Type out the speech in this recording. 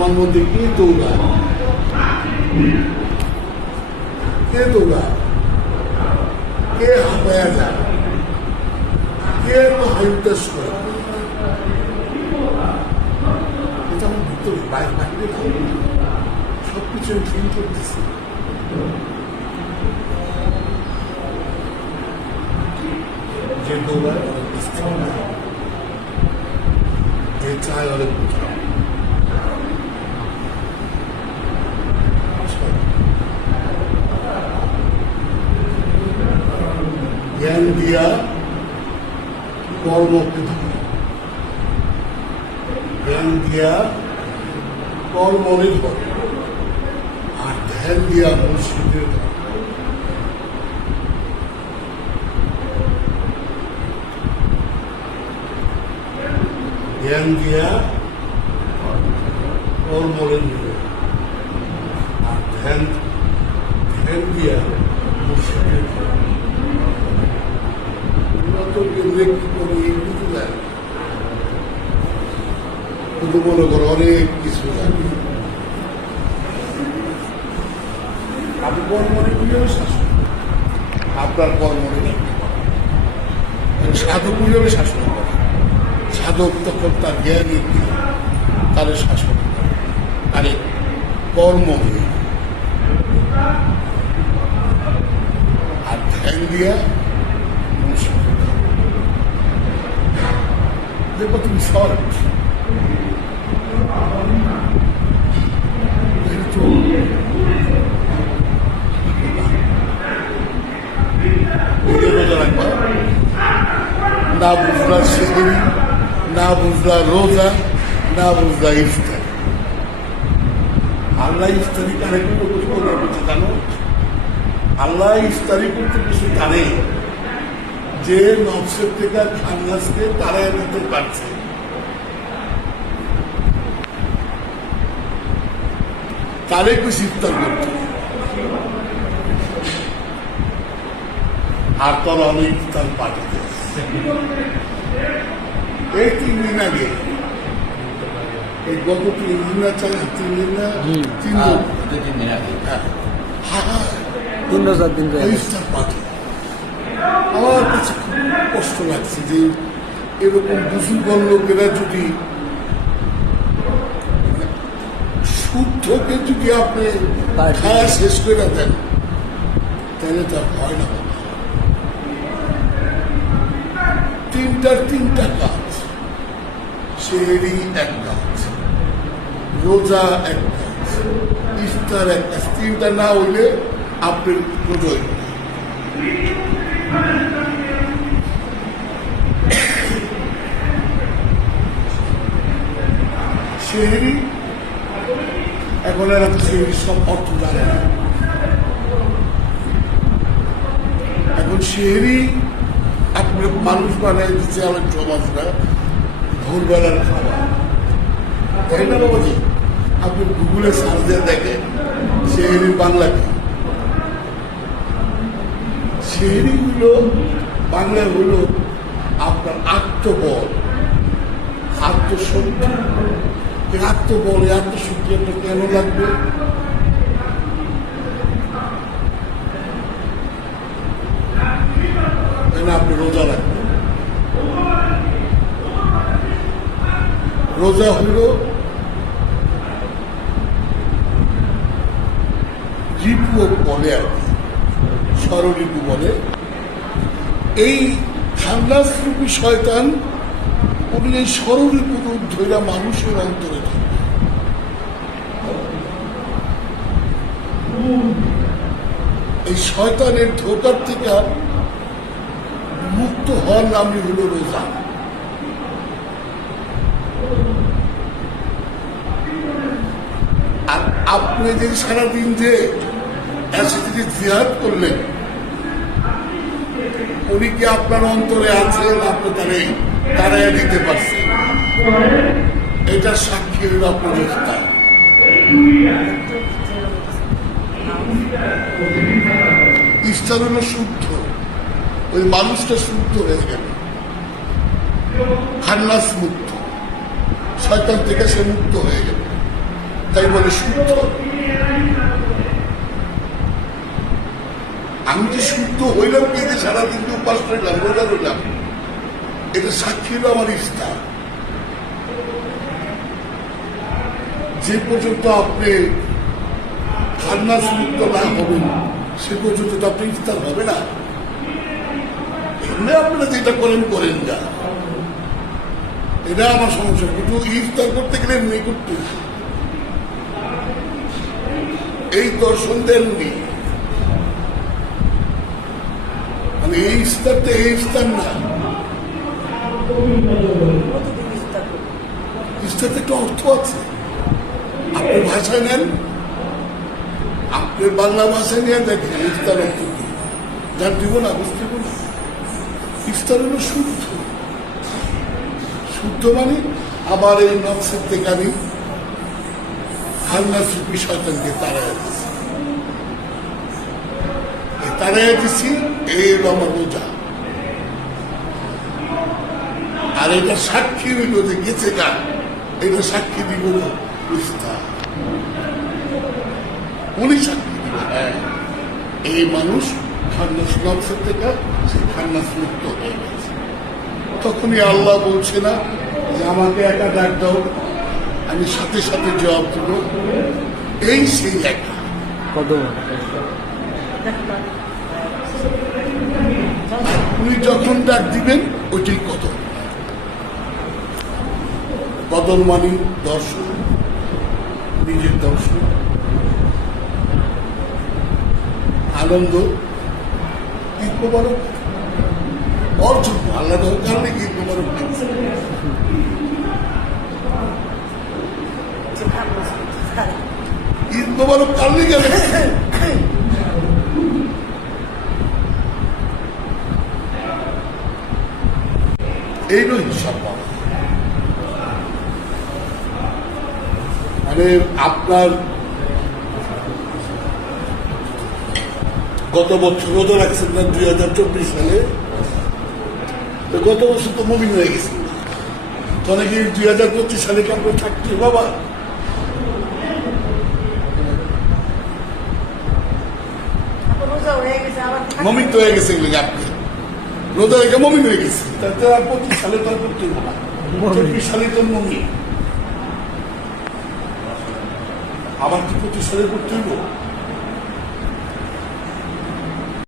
আমার মধ্যে কে দৌড়ায়? কে দৌড়ায়? কে হাঁপায়া যায়? কে হাইটাস করে? এটা আমার ভিতরে বাইরে বাইরে সব ফিল করতেছি। যে দৌড়ায়, অনেক যে চায়, অনেক কোথাও জ্ঞান দিয়া কর্মকে ধরে জ্ঞান দিয়া কর্মরে ধরে আর ধ্যান দিয়া ধরে জ্ঞান দিয়া কর্মরে ধরে আর ধ্যান ধ্যান দিয়া মুর্শিদের কিন্তু মনে করো অনেক কিছু জানি। আপনি কর্মরে কীভাবে শাসন আপনার কর্মরে সাধক কীভাবে শাসন করে? সাধক তখন তার জ্ঞানী দিয়ে তারে শাসন করে। কর্ম দিয়ে আর ধ্যান দিয়া দেখো তুমি শর্ট না বুঝলা সেগুলি না বুঝলা রোজা না বুঝলা ইফতার আল্লাহ ইফতারি কারে কোনো কিছু মনে করছে জানো আল্লাহ ইফতারি করতে কিছু জানে যে নফসের থেকে খান্নাসকে তারা দিতে পারছে। তারে কিছু ইফতার করতে আর তোর অনেক ইফতার পাঠাতে এই তিন দিন আগে এই গত তিন দিন না চাই তিন দিন না তিন দিন। তিন দিন আগে। হ্যাঁ। তিন দিন পার্টি। আমার কাছে খুব কষ্ট লাগছে যে এরকম বুজুর্গ লোকেরা যদি শুদ্ধকে যদি আপনি। খাওয়া শেষ করে দেন তাহলে তার হয় না তিনটার তিনটা কাজ সেহেরি এক কাজ রোজা এক কাজ ইফতার এক কাজ তিনটা না হইলে আপনি রোজা। এখন অর্থ এখন মানুষ বানায় দিচ্ছে আমার সমাজরা ভোরবেলার খাবার তাই না বাবাজি আপনি গুগলে সার্চ দেখেন সেহেরি বাংলা কি সেহেরিগুলো বাংলা হলো আপনার আত্মবল, আত্মশক্তি। আত্মবল আত্মশক্তি আপনার কেন লাগবে? আপনি রোজা রাখবেন? রোজা হইল রিপু বলে আর কি স্বররিপু বলে? এই খান্নাসরূপী শয়তান উনি এই রূপ ধৈরা মানুষের অন্তরে এই শয়তানের ধোকার থেকে মুক্ত হওয়ার নামই হলো রোজা। আর আপনি যে সারাদিন যে অ্যাসিডিটি জিহাদ করলেন উনি কি আপনার অন্তরে আছেন আপনি তারে তারাই দিতে পারছেন এটা সাক্ষী হইল আপনার ইফতার ইফতার হলো শুদ্ধ। ওই মানুষটা শুদ্ধ হয়ে গেল। খান্নাস মুক্ত। শয়তান থেকে সে মুক্ত হয়ে গেল। তাই বলে শুদ্ধ। আমি যে শুদ্ধ হইলাম কি সারাদিন উপাস রইলাম রোজা রইলাম এটা সাক্ষী হলো আমার ইস্তার যে পর্যন্ত আপনি খান্নাস মুক্ত না হবেন, সে পর্যন্ত তো আপনি ইফতার হবে না। এমনি আপনারা যেটা করেন করেন যা এটা আমার সমস্যা। কিন্তু ইফতার করতে গেলে এমনি করতে এই দর্শন দেননি। এই তো এই না অর্থ আছে আপনি ভাষায় নেন আপনি বাংলা ভাষায় নিয়ে দেখেন ইফতার অর্থ কি যার দিব না বুঝতে পারবেন ইফতার হলো শুদ্ধ শুদ্ধ মানে আমার এই নকশের থেকে আমি খান্না সুপি শয়তানকে তাড়াইয়া তাড়াইয়া দিচ্ছি এই হলো আর এটা সাক্ষী যে গেছে গা। এটা সাক্ষী দিব ইফতার। উনি সাক্ষী দিবেন হ্যাঁ। এই মানুষ খান্নাস নকশের থেকে সে খান্নাস মুক্ত হয়ে গেছে। তখনই আল্লাহ বলছে না যে আমাকে একা ডাক দাও, আমি সাথে সাথে জবাব দেব। এই সেই একা। কত? উনি যখন ডাক দিবেন, ওইটাই কদর কদর মানি দর্শন নিজের দর্শন আনন্দ ঈদ মোবারক অর্জন, আল্লাহ কারণে ঈদ মোবারক ঈদ মোবারক কারণে গেলে এইগুলো হিসাব মানে আপনার গত বছর রোজা রাখছেন না দুই হাজার চব্বিশ সালে। তো গত বছর তো মমিন হয়ে গেছে। তাহলে কি দুই হাজার পঁচিশ সালে কি আপনার থাকছে বাবা? মমিন তো হয়ে গেছে এগুলো আপনি? রোজা রেখে মমিন হয়ে গেছে। তাতে আর পঁচিশ সালে তো আর করতে হইব না। চব্বিশ সালে তো মমিন। আবার কি পঁচিশ সালে করতে হইব?